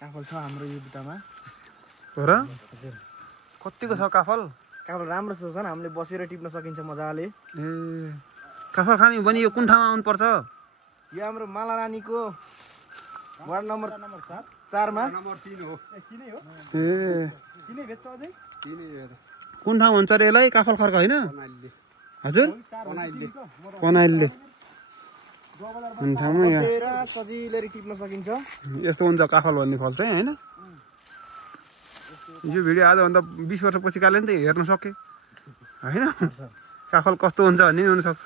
काफल छ हाम्रो यो बुट्टामा हो र कतिको छ काफल काफल राम्रो छ झन् हामीले बसेर टिप्न सकिन्छ मजाले ए काफल खाने भने यो कुन ठाउँमा आउनु पर्छ यो हाम्रो मालारानीको वार्ड नम्बर 4 मा नम्बर 3 हो ए किने भेट्छ अझै कुन ठाउँ हुन्छ रे यसलाई काफल खर्क हैन हजुर पनाइलले कुन ठाउँमा यहाँ बसेर सजिलै टिप्न सकिन्छ यस्तो हुन्छ काफल भन्ने फल चाहिँ हैन यो भिडियो आजभन्दा 20 वर्षपछि काले नि त हेर्न सके हैन काफल कस्तो हुन्छ भन्ने हुन सक्छ